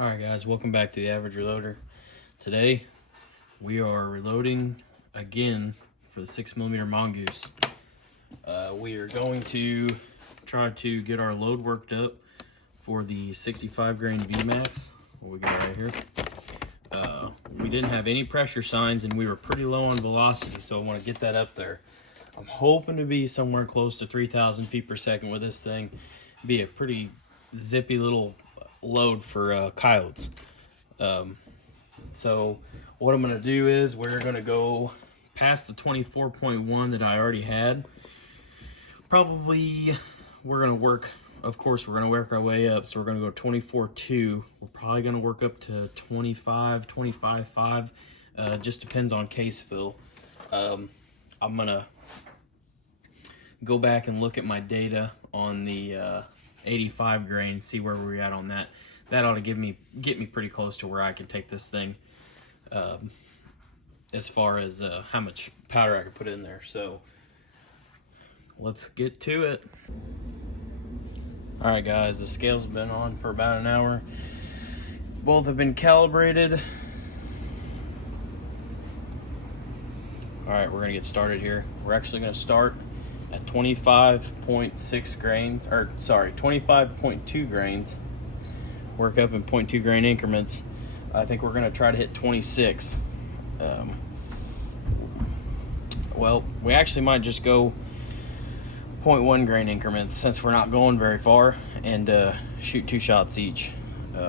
Alright guys, welcome back to the Average Reloader. Today we are reloading again for the 6mm mongoose. We are going to try to get our load worked up for the 65 grain vmax, what we got right here. We didn't have any pressure signs and we were pretty low on velocity, so I want to get that up there. I'm hoping to be somewhere close to 3,000 feet per second with this thing. Be a pretty zippy little load for coyotes. So what I'm going to do is we're going to go past the 24.1 that I already had. Probably we're going to work, of course, we're going to work our way up. So we're going to go 24.2. We're probably going to work up to 25, 25.5. Just depends on case fill. I'm going to go back and look at my data on the 85 grain, see where we're at on that. That ought to get me pretty close to where I can take this thing as far as how much powder I can put in there. So let's get to it. All right guys, the scales have been on for about an hour. Both have been calibrated. All right, we're gonna get started here. We're actually gonna start at 25.6 grains, or sorry, 25.2 grains. Work up in 0.2 grain increments. I think we're gonna try to hit 26. Well, we actually might just go 0.1 grain increments since we're not going very far, and shoot 2 shots each. 2, 3,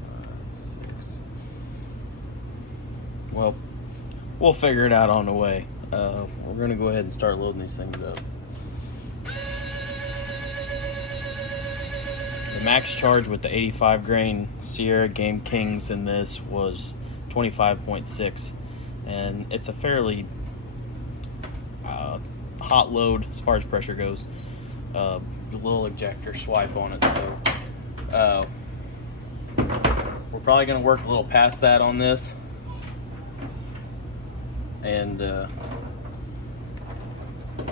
4, 5, 6. Well, we'll figure it out on the way. We're gonna go ahead and start loading these things up. The max charge with the 85 grain Sierra Game Kings in this was 25.6, and it's a fairly hot load as far as pressure goes. A little ejector swipe on it, so we're probably gonna work a little past that on this, and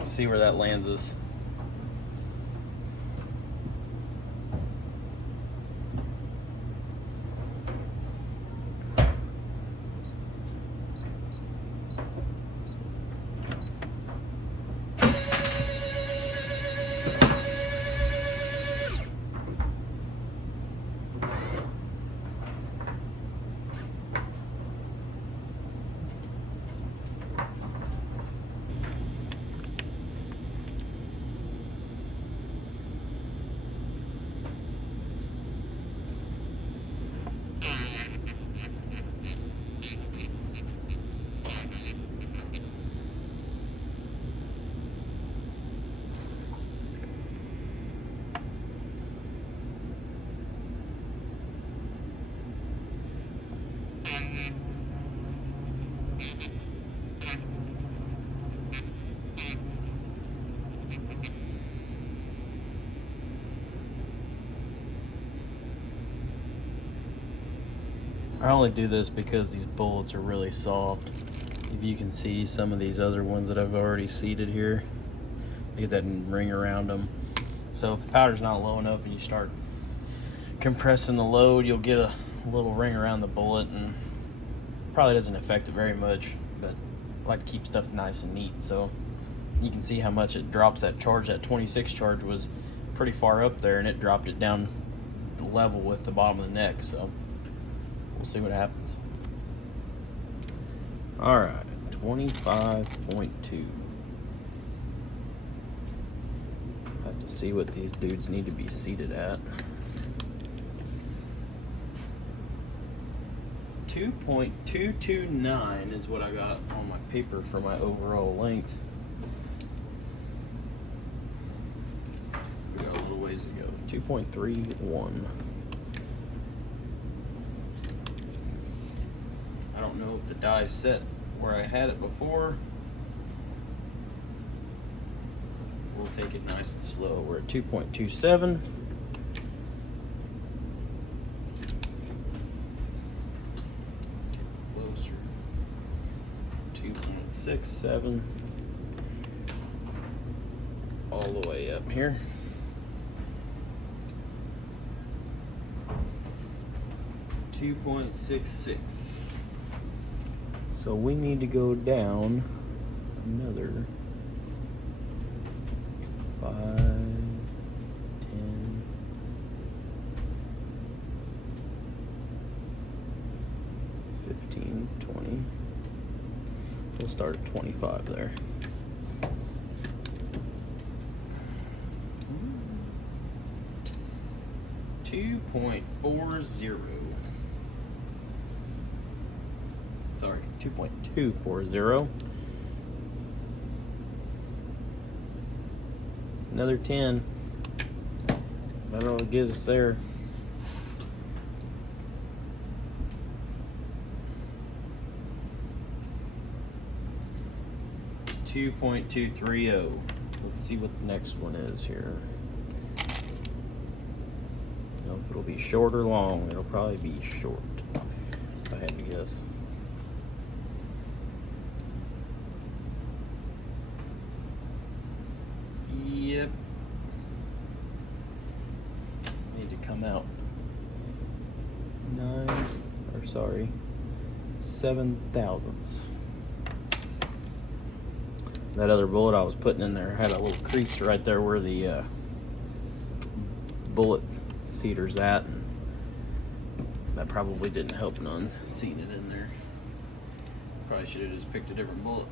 see where that lands us. I only do this because these bullets are really soft. If you can see some of these other ones that I've already seated here, get that ring around them. So if the powder's not low enough and you start compressing the load, you'll get a little ring around the bullet, and probably doesn't affect it very much, but I like to keep stuff nice and neat. So you can see how much it drops that charge. That 26 charge was pretty far up there, and it dropped it down the level with the bottom of the neck. So we'll see what happens. All right, 25.2. I have to see what these dudes need to be seated at. 2.229 is what I got on my paper for my overall length. We got a little ways to go. 2.31. I don't know if the die's set where I had it before. We'll take it nice and slow. We're at 2.27. Closer. 2.67. All the way up here. 2.66. So we need to go down another 5, 10, 15, 20. We'll start at 25 there. .40. Sorry, 2.240. Another 10. That all it gives us there. .230. Let's see what the next one is here. I don't know if it'll be short or long. It'll probably be short, if I had to guess. Yep. Need to come out 7 thousandths. That other bullet I was putting in there had a little crease right there where the bullet seater's at, and that probably didn't help none, seating it in there. Probably should have just picked a different bullet.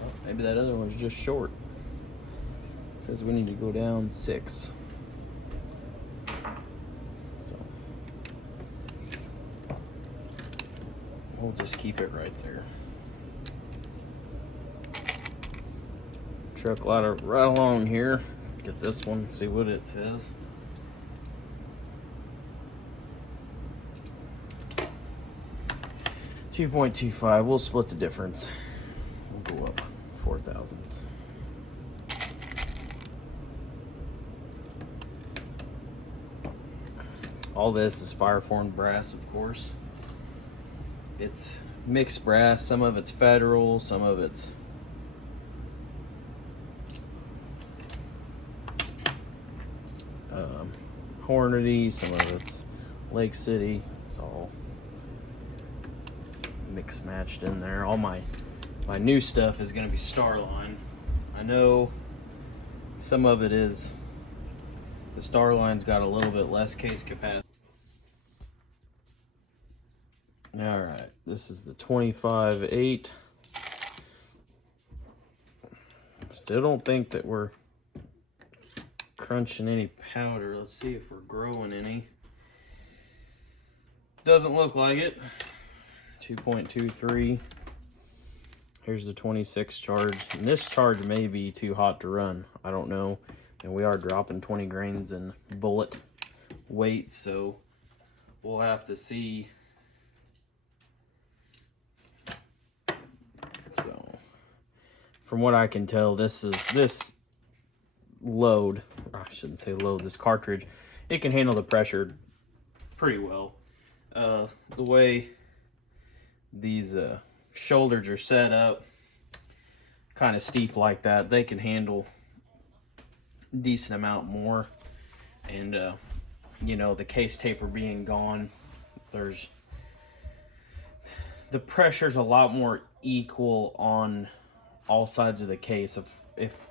Well, maybe that other one's just short. It says we need to go down 6. So we'll just keep it right there. Truck ladder right along here. Get this one, see what it says. .25. We'll split the difference. We'll go up 4 thousandths. All this is fire formed brass, of course. It's mixed brass. Some of it's federal, some of it's Hornady, some of it's Lake City. It's all mixed matched in there. All my new stuff is going to be Starline. I know some of it is, the Starline's got a little bit less case capacity. All right, this is the 25/8. Still don't think that we're crunching any powder. Let's see if we're growing any. Doesn't look like it. 2.23. Here's the 26 charge. And this charge may be too hot to run. I don't know. And we are dropping 20 grains in bullet weight, so we'll have to see. So from what I can tell, this load, I shouldn't say load, this cartridge, it can handle the pressure pretty well. The way these shoulders are set up, kind of steep like that, they can handle a decent amount more. And you know, the case taper being gone, the pressure's a lot more equal on all sides of the case, if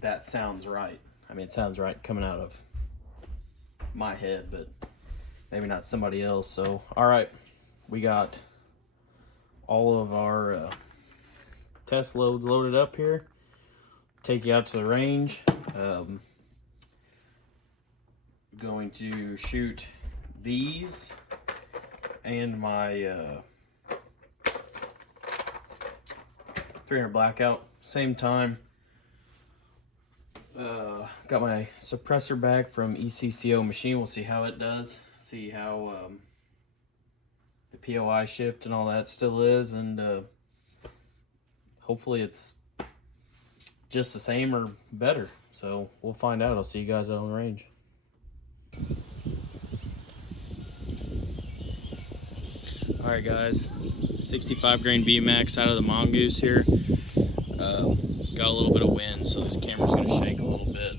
that sounds right. I mean, it sounds right coming out of my head, but maybe not somebody else. So, all right, we got all of our test loads loaded up here. Take you out to the range. Going to shoot these and my 300 blackout same time. Got my suppressor back from ECCO machine. We'll see how it does. See how the POI shift and all that still is, and hopefully it's just the same or better. So we'll find out. I'll see you guys out on the range. All right, guys. 65 grain vmax out of the mongoose here. Got a little bit of wind, so this camera's gonna shake a little bit.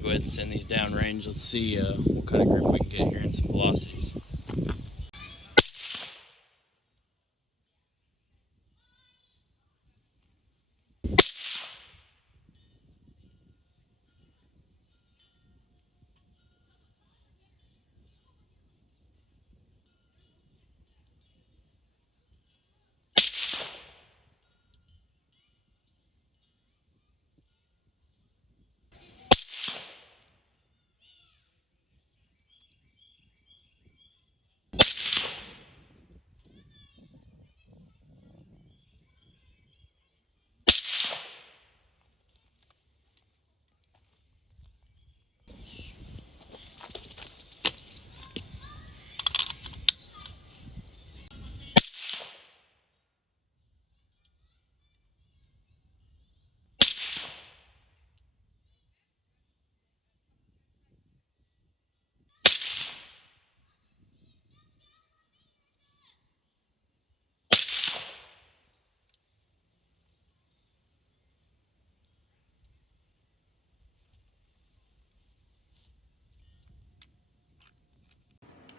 gonna go ahead and send these down range. Let's see what kind of grip we can get here and some velocities.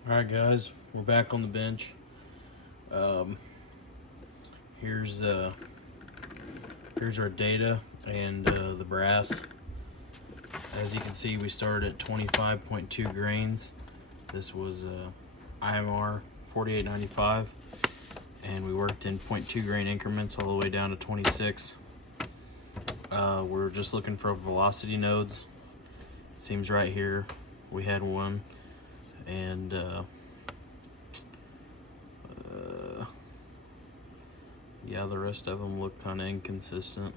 Alright guys, we're back on the bench. Here's our data and the brass. As you can see, we started at 25.2 grains. This was IMR 4895, and we worked in 0.2 grain increments all the way down to 26. We're just looking for velocity nodes. It seems right here we had one, and yeah, the rest of them look kind of inconsistent.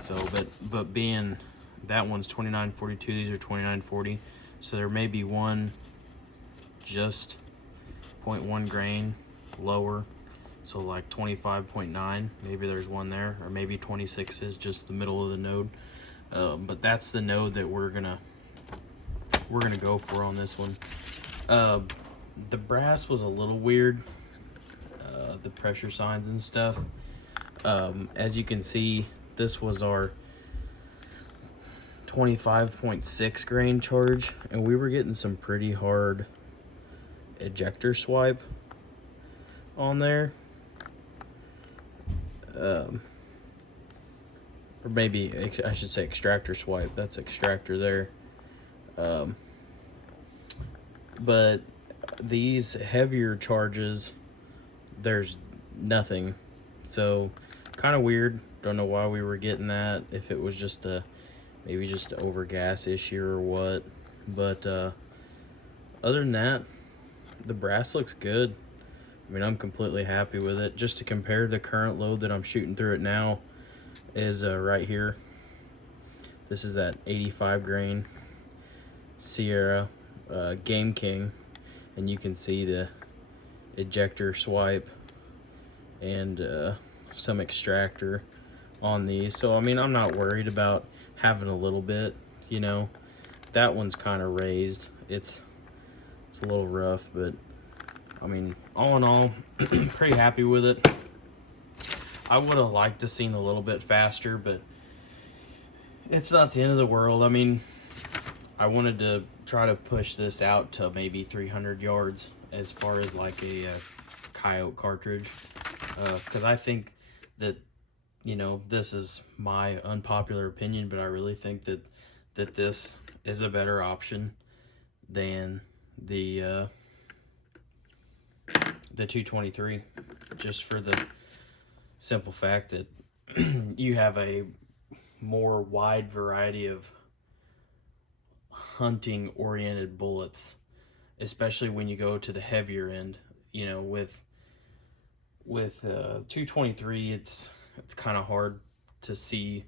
So, but being that one's 2942, these are 2940, so there may be one just 0.1 grain lower, so like 25.9. Maybe there's one there, or maybe 26 is just the middle of the node. But that's the node that we're gonna go for on this one. The brass was a little weird. The pressure signs and stuff. As you can see, this was our 25.6 grain charge, and we were getting some pretty hard ejector swipe on there. Or maybe I should say extractor swipe. That's extractor there. But these heavier charges, there's nothing. So kind of weird. Don't know why we were getting that, if it was just maybe just an over gas issue or what. But other than that, the brass looks good. I mean, I'm completely happy with it. Just to compare, the current load that I'm shooting through it now is right here. This is that 85 grain Sierra Game King, and you can see the ejector swipe and some extractor on these. So I mean, I'm not worried about having a little bit, you know. That one's kind of raised. It's a little rough, but I mean, all in all, pretty happy with it. I would have liked to seen a little bit faster, but it's not the end of the world. I mean, I wanted to try to push this out to maybe 300 yards as far as like a coyote cartridge, because I think that, you know, this is my unpopular opinion, but I really think that this is a better option than the 223, just for the simple fact that you have a more wide variety of hunting oriented bullets, especially when you go to the heavier end. You know, with 223, it's kind of hard to see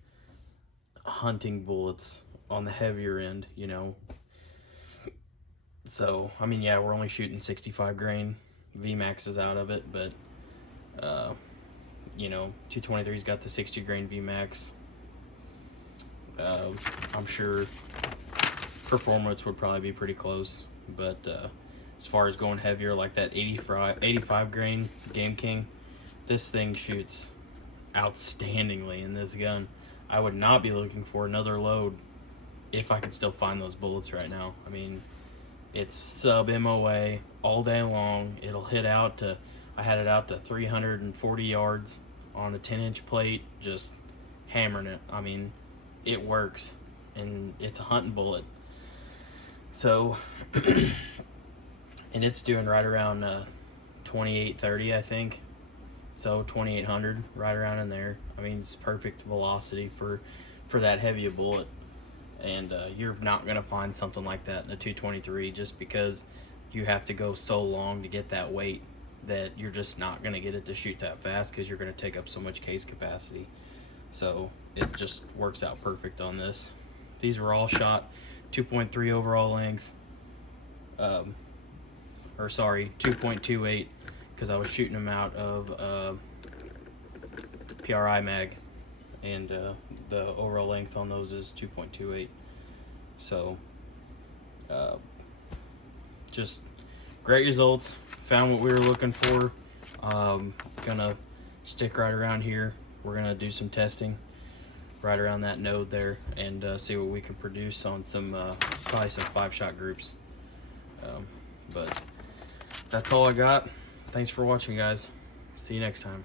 hunting bullets on the heavier end, you know. So I mean, yeah, we're only shooting 65 grain. vmax is out of it, but you know, 223's got the 60 grain vmax. I'm sure performance would probably be pretty close, but as far as going heavier, like that 85 grain Game King, this thing shoots outstandingly in this gun. I would not be looking for another load if I could still find those bullets right now. I mean, it's sub MOA all day long. It'll hit out to, I had it out to 340 yards on a 10-inch plate, just hammering it. I mean, it works, and it's a hunting bullet. So, and it's doing right around 2830, I think. So 2800, right around in there. I mean, it's perfect velocity for that heavy a bullet. And you're not going to find something like that in a 223, just because you have to go so long to get that weight that you're just not going to get it to shoot that fast, because you're going to take up so much case capacity. So it just works out perfect on this. These were all shot 2.3 overall length, or sorry, 2.28, because I was shooting them out of PRI mag, and the overall length on those is 2.28. So just great results. Found what we were looking for. Gonna stick right around here. We're gonna do some testing right around that node there, and see what we can produce on some probably some 5-shot groups. But that's all I got. Thanks for watching, guys. See you next time.